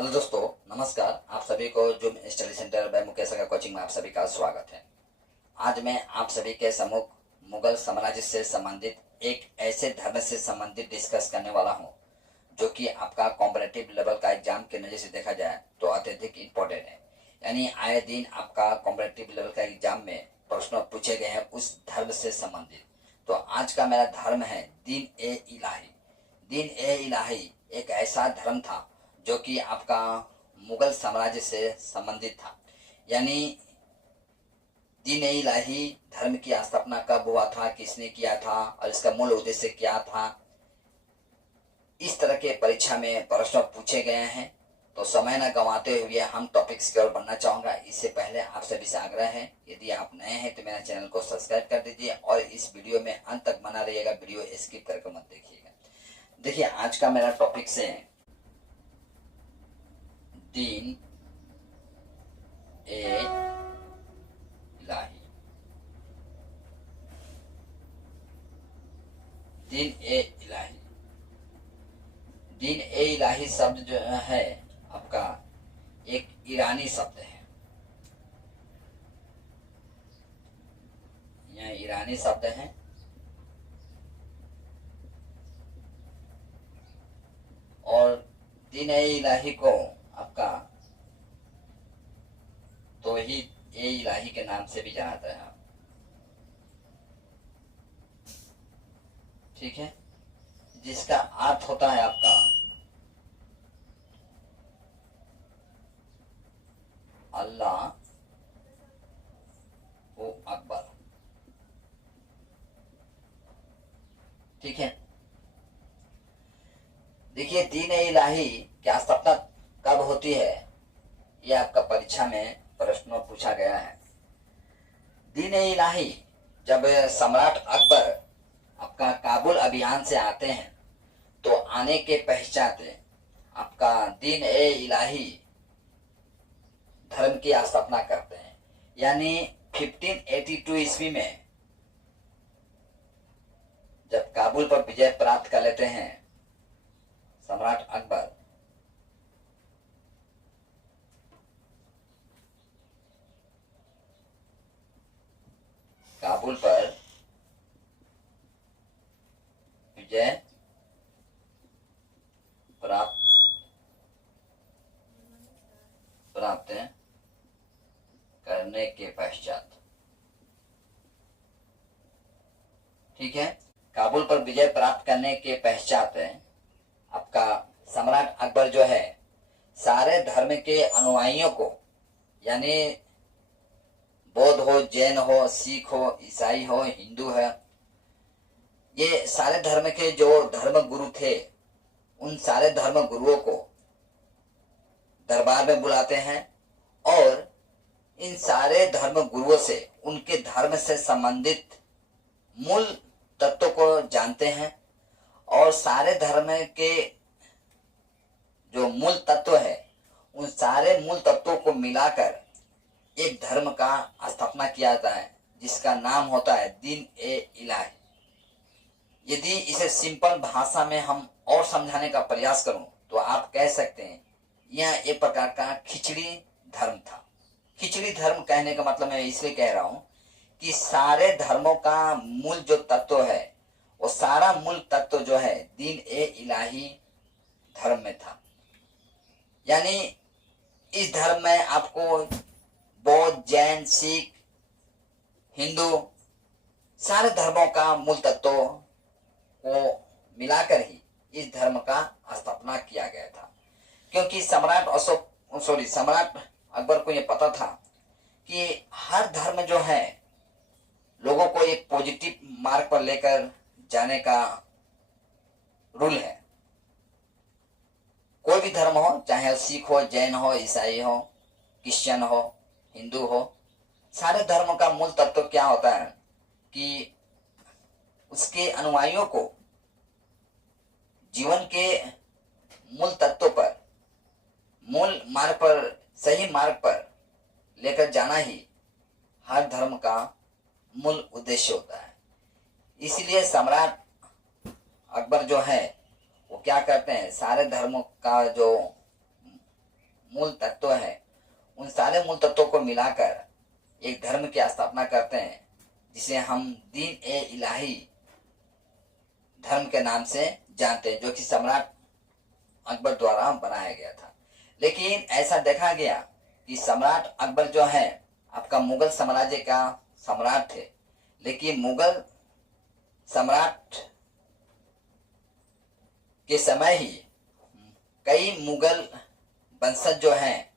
Hello दोस्तों, नमस्कार। आप सभी को zoom study centre by Mukesh का कोचिंग में आप सभी का स्वागत है। आज मैं आप सभी के सम्मुख मुगल साम्राज्य से संबंधित एक ऐसे धर्म से संबंधित डिस्कस करने वाला हूं जो कि आपका कॉम्पिटिटिव लेवल का एग्जाम के नजर से देखा जाए तो अत्यधिक इम्पोर्टेंट है। यानी आए दिन आपका कॉम्पिटिटिव लेवल का एग्जाम में प्रश्न पूछे गए हैं उस धर्म से संबंधित। तो आज का मेरा धर्म है दीन ए इलाही। दीन ए इलाही एक ऐसा धर्म था जो कि आपका मुगल साम्राज्य से संबंधित था। यानी दीन ए इलाही धर्म की स्थापना कब हुआ था, किसने किया था और इसका मूल उद्देश्य क्या था, इस तरह के परीक्षा में प्रश्न पूछे गए हैं। तो समय न गंवाते हुए हम टॉपिक्स की ओर बढ़ना चाहूंगा। इससे पहले आप सभी से आग्रह है, यदि आप नए हैं तो मेरा चैनल को सब्सक्राइब कर दीजिए और इस वीडियो में अंत तक बना रहिएगा, वीडियो स्किप करके मत देखिएगा। देखिए, आज का मेरा टॉपिक से दीन ए इलाही। दीन ए इलाही, दीन ए इलाही शब्द जो है आपका एक ईरानी शब्द है। यह ईरानी शब्द है और दीन ए इलाही को आपका तौहीद ए इलाही के नाम से भी जाना जाता है। ठीक है, जिसका अर्थ होता है आपका अल्लाह वो अकबर। ठीक है, देखिए दीन ए इलाही की स्थापना कब होती है, यह आपका परीक्षा में प्रश्न पूछा गया है। दीन ए इलाही जब सम्राट अकबर आपका काबुल अभियान से आते हैं तो आने के पश्चात आपका दीन ए इलाही धर्म की स्थापना करते हैं। यानी 1582 ईस्वी में जब काबुल पर विजय प्राप्त कर लेते हैं सम्राट अकबर, काबुल पर विजय प्राप्त करने के पश्चात, ठीक है, काबुल पर विजय प्राप्त करने के पश्चात आपका सम्राट अकबर जो है सारे धर्म के अनुयायियों को, यानी बौद्ध हो, जैन हो, सिख हो, ईसाई हो, हिंदू है, ये सारे धर्म के जो धर्म गुरु थे उन सारे धर्म गुरुओं को दरबार में बुलाते हैं और इन सारे धर्म गुरुओं से उनके धर्म से संबंधित मूल तत्वों को जानते हैं और सारे धर्म के जो मूल तत्व है उन सारे मूल तत्वों को मिलाकर एक धर्म का स्थापना किया जाता है जिसका नाम होता है दीन ए इलाही। यदि इसे सिंपल भाषा में हम और समझाने का प्रयास करूं तो आप कह सकते हैं यह एक प्रकार का खिचड़ी धर्म था। खिचड़ी धर्म कहने का मतलब मैं इसलिए कह रहा हूं कि सारे धर्मों का मूल जो तत्व है वो सारा मूल तत्व जो है दीन ए इलाही धर्म में था। यानी इस धर्म में आपको बौद्ध, जैन, सिख, हिंदू सारे धर्मों का मूल तत्व को मिलाकर ही इस धर्म का स्थापना किया गया था। क्योंकि सम्राट अकबर को यह पता था कि हर धर्म जो है लोगों को एक पॉजिटिव मार्ग पर लेकर जाने का रूल है। कोई भी धर्म हो, चाहे सिख हो, जैन हो, ईसाई हो, क्रिश्चियन हो, हिंदू हो, सारे धर्मों का मूल तत्व क्या होता है कि उसके अनुयायियों को जीवन के मूल तत्व पर, मूल मार्ग पर, सही मार्ग पर लेकर जाना ही हर धर्म का मूल उद्देश्य होता है। इसलिए सम्राट अकबर जो है वो क्या करते हैं, सारे धर्मों का जो मूल तत्व है, उन सारे मूल तत्वों को मिलाकर एक धर्म की स्थापना करते हैं, जिसे हम दीन ए इलाही धर्म के नाम से जानते हैं, जो कि सम्राट अकबर द्वारा बनाया गया था। लेकिन ऐसा देखा गया कि सम्राट अकबर जो है आपका मुगल साम्राज्य का सम्राट थे, लेकिन मुगल सम्राट के समय ही कई मुगल वंशज जो हैं,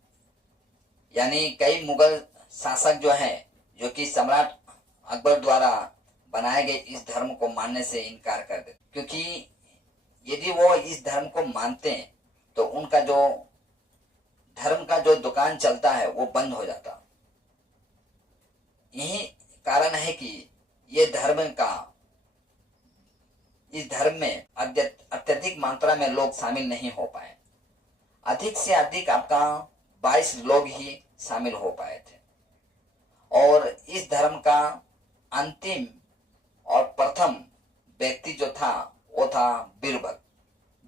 यानी कई मुगल शासक जो हैं, जो कि सम्राट अकबर द्वारा बनाए गए इस धर्म को मानने से इनकार कर देते, क्योंकि यदि वो इस धर्म को मानते हैं तो उनका जो धर्म का जो दुकान चलता है वो बंद हो जाता। यही कारण है कि ये इस धर्म में अत्यधिक मात्रा में लोग शामिल नहीं हो पाए। अधिक से अधिक आपका 22 लोग ही शामिल हो पाए थे। और इस धर्म का अंतिम और प्रथम व्यक्ति जो था वो था बीरबल।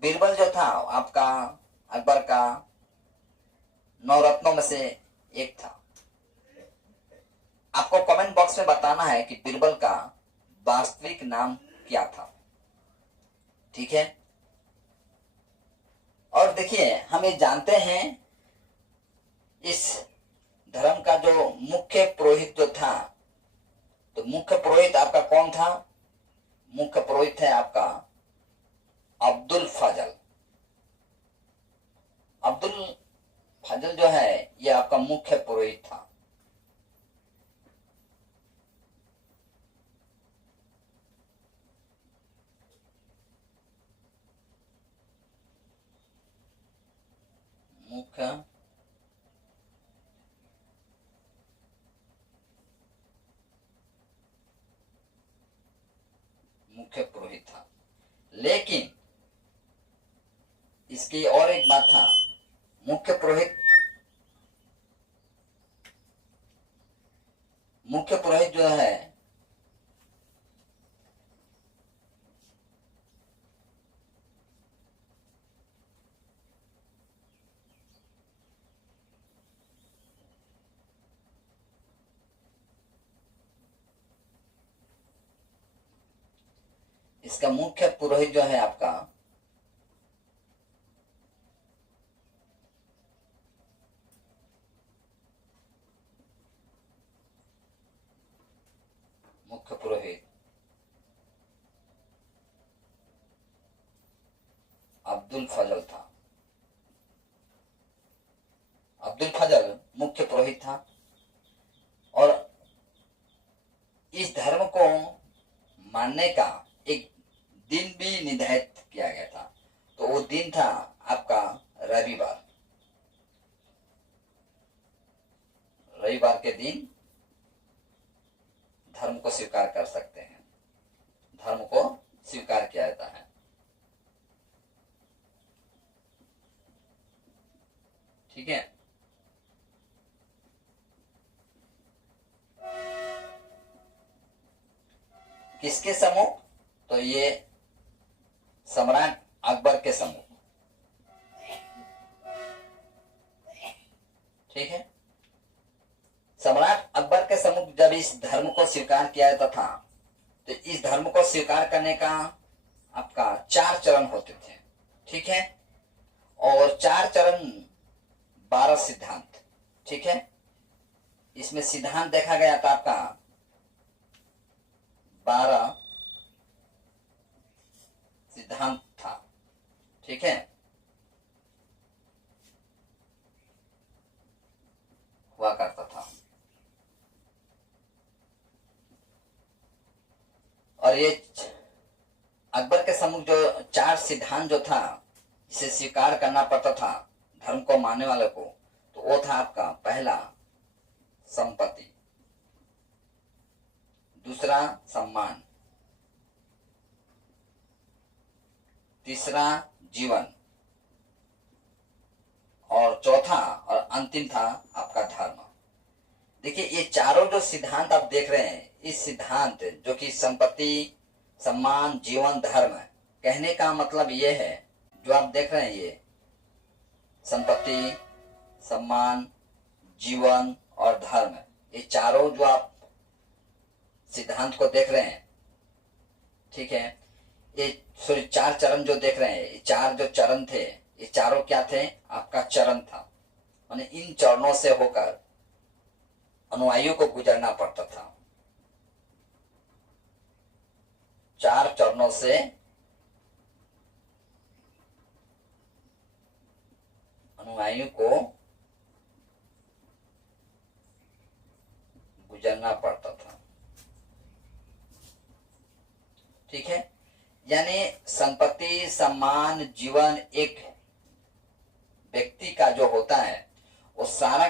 बीरबल जो था आपका अकबर का 9 रत्नों में से एक था। आपको कमेंट बॉक्स में बताना है कि बीरबल का वास्तविक नाम क्या था। ठीक है, और देखिए हम ये जानते हैं इस धर्म का जो मुख्य पुरोहित जो था, तो मुख्य पुरोहित आपका कौन था? मुख्य पुरोहित है आपका अब्दुल फजल। अब्दुल फजल जो है ये आपका मुख्य पुरोहित था। मुख्य पुरोहित था। लेकिन इसकी और एक बात था, मुख्य पुरोहित जो है इसका मुख्य पुरोहित जो है आपका मुख्य पुरोहित अब्दुल फजल था। अब्दुल फजल मुख्य पुरोहित था और इस धर्म को मानने का एक दिन भी निर्धारित किया गया था। तो वो दिन था आपका रविवार। रविवार के दिन धर्म को स्वीकार कर सकते हैं, धर्म को स्वीकार किया जाता है। ठीक है, किसके समूह? तो ये सम्राट अकबर के समूह। ठीक है, सम्राट अकबर के समूह जब इस धर्म को स्वीकार किया जाता था, तो इस धर्म को स्वीकार करने का आपका 4 चरण होते थे। ठीक है, और 4 चरण 12 सिद्धांत। ठीक है, इसमें सिद्धांत देखा गया था आपका 12 सिद्धांत था। ठीक है, हुआ करता था। और ये अकबर के सम्मुख जो 4 सिद्धांत जो था, इसे स्वीकार करना पड़ता था धर्म को मानने वाले को, तो वो था आपका पहला संपत्ति, दूसरा सम्मान, तीसरा जीवन, और चौथा और अंतिम था आपका धर्म। देखिए ये चारों जो सिद्धांत आप देख रहे हैं, इस सिद्धांत जो कि संपत्ति, सम्मान, जीवन, धर्म, कहने का मतलब ये है, जो आप देख रहे हैं ये संपत्ति, सम्मान, जीवन और धर्म, ये चारों जो आप सिद्धांत को देख रहे हैं, ठीक है, ये सॉरी 4 चरण जो देख रहे हैं, ये 4 जो चरण थे, ये चारों क्या थे? आपका चरण था। माने इन चरणों से होकर अनुयायियों को गुजरना पड़ता था। 4 चरणों से अनुयायियों को गुजरना पड़ता था, ठीक है। यानी संपत्ति, सम्मान, जीवन एक व्यक्ति का जो होता है वो सारा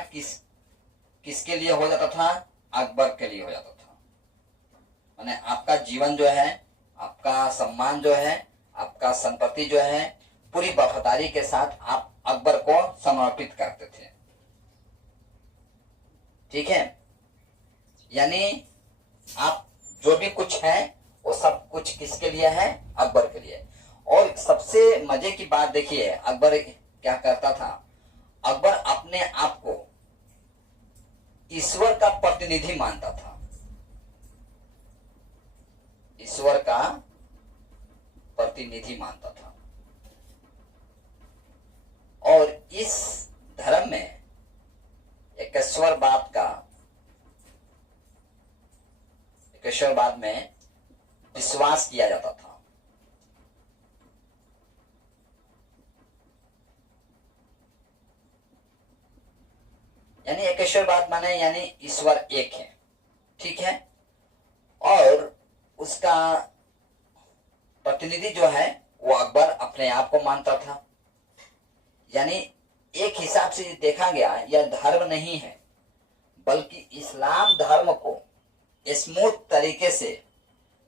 किसके लिए हो जाता था? अकबर के लिए हो जाता था। माने आपका जीवन जो है, आपका सम्मान जो है, आपका संपत्ति जो है, पूरी वफादारी के साथ आप अकबर को समर्पित करते थे, ठीक है। यानी आप जो भी कुछ है वो सब कुछ किसके लिए है? अकबर के लिए। और सबसे मजे की बात देखिए, अकबर क्या करता था? अकबर अपने आप को ईश्वर का प्रतिनिधि मानता था, ईश्वर का प्रतिनिधि मानता था। और इस धर्म में एकेश्वरवाद में विश्वास किया जाता था। यानी एकेश्वरवाद माने यानी ईश्वर एक है, ठीक है। और उसका प्रतिनिधि जो है वो अकबर अपने आप को मानता था। यानी एक हिसाब से देखा गया यह धर्म नहीं है, बल्कि इस्लाम धर्म को स्मूथ तरीके से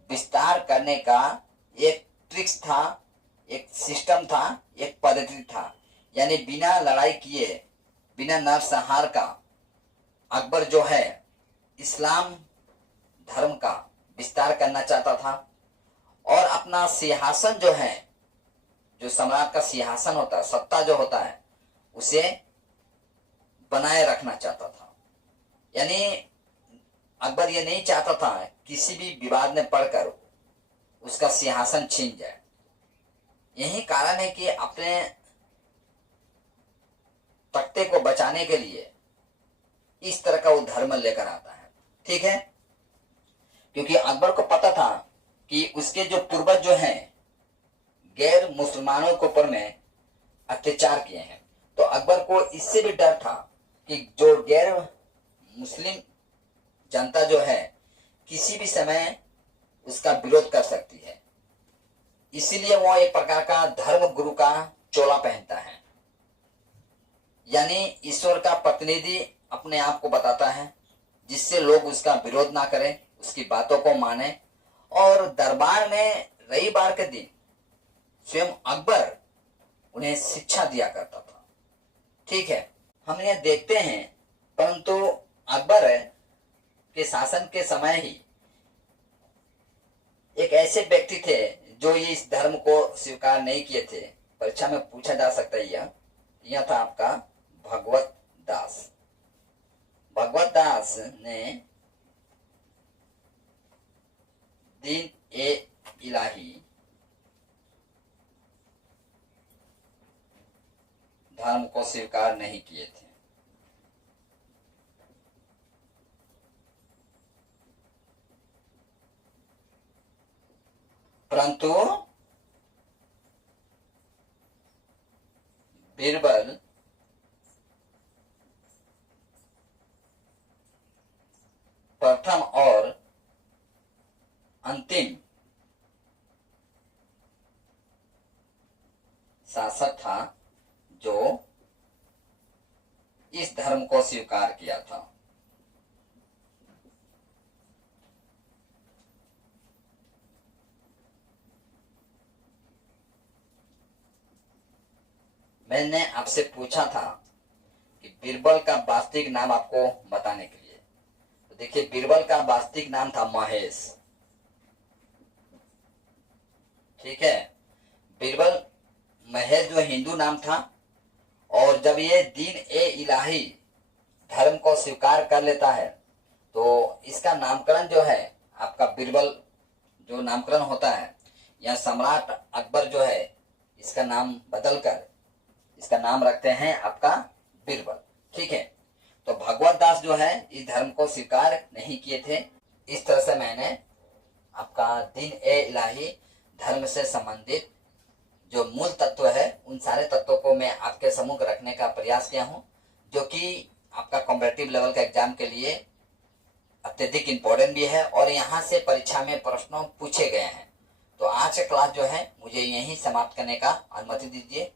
विस्तार करने का एक ट्रिक्स था, एक सिस्टम था, एक पद्धति था। यानी बिना लड़ाई किए, बिना नरसंहार का अकबर जो है इस्लाम धर्म का विस्तार करना चाहता था। और अपना सिंहासन जो है, जो सम्राट का सिंहासन होता है, सत्ता जो होता है, उसे बनाए रखना चाहता था। यानी अकबर ये नहीं चाहता था किसी भी विवाद में पड़कर उसका सिंहासन छीन जाए। यही कारण है कि अपने तख्ते को बचाने के लिए इस तरह का वो धर्म लेकर आता है, ठीक है। क्योंकि अकबर को पता था कि उसके जो पूर्वज जो हैं गैर मुसलमानों के ऊपर में अत्याचार किए हैं, तो अकबर को इससे भी डर था कि जो गैर मुस्लिम जनता जो है किसी भी समय उसका विरोध कर सकती है। इसीलिए वो एक प्रकार का धर्म गुरु का चोला पहनता है। यानी ईश्वर का प्रतिनिधि अपने आप को बताता है, जिससे लोग उसका विरोध ना करें, उसकी बातों को माने। और दरबार में रविवार के दिन स्वयं अकबर उन्हें शिक्षा दिया करता था, ठीक है। हम ये देखते हैं, परंतु अकबर के शासन के समय ही एक ऐसे व्यक्ति थे जो ये इस धर्म को स्वीकार नहीं किए थे। परीक्षा में पूछा जा सकता है यह था आपका भगवत दास। भगवत दास ने दीन ए इलाही धर्म को स्वीकार नहीं किए थे। परंतु बीरबल प्रथम और अंतिम शासक था जो इस धर्म को स्वीकार किया था। मैंने आपसे पूछा था कि बीरबल का वास्तविक नाम आपको बताने के लिए, तो देखिए बीरबल का वास्तविक नाम था महेश, ठीक है। बीरबल महेश जो हिंदू नाम था, और जब ये दीन ए इलाही धर्म को स्वीकार कर लेता है तो इसका नामकरण जो है आपका बीरबल जो नामकरण होता है, या सम्राट अकबर जो है इसका नाम बदलकर इसका नाम रखते हैं आपका बीरबल। ठीक है, तो भगवत दास जो है इस धर्म को स्वीकार नहीं किए थे। इस तरह से मैंने आपका दीन ए इलाही धर्म से संबंधित जो मूल तत्व है उन सारे तत्वों को मैं आपके सम्मुख रखने का प्रयास किया हूं, जो कि आपका कॉम्पिटिटिव लेवल का एग्जाम के लिए अत्यधिक इम्पोर्टेंट भी है और यहाँ से परीक्षा में प्रश्नों पूछे गए हैं। तो आज का क्लास जो है मुझे यहीं समाप्त करने का अनुमति दीजिए।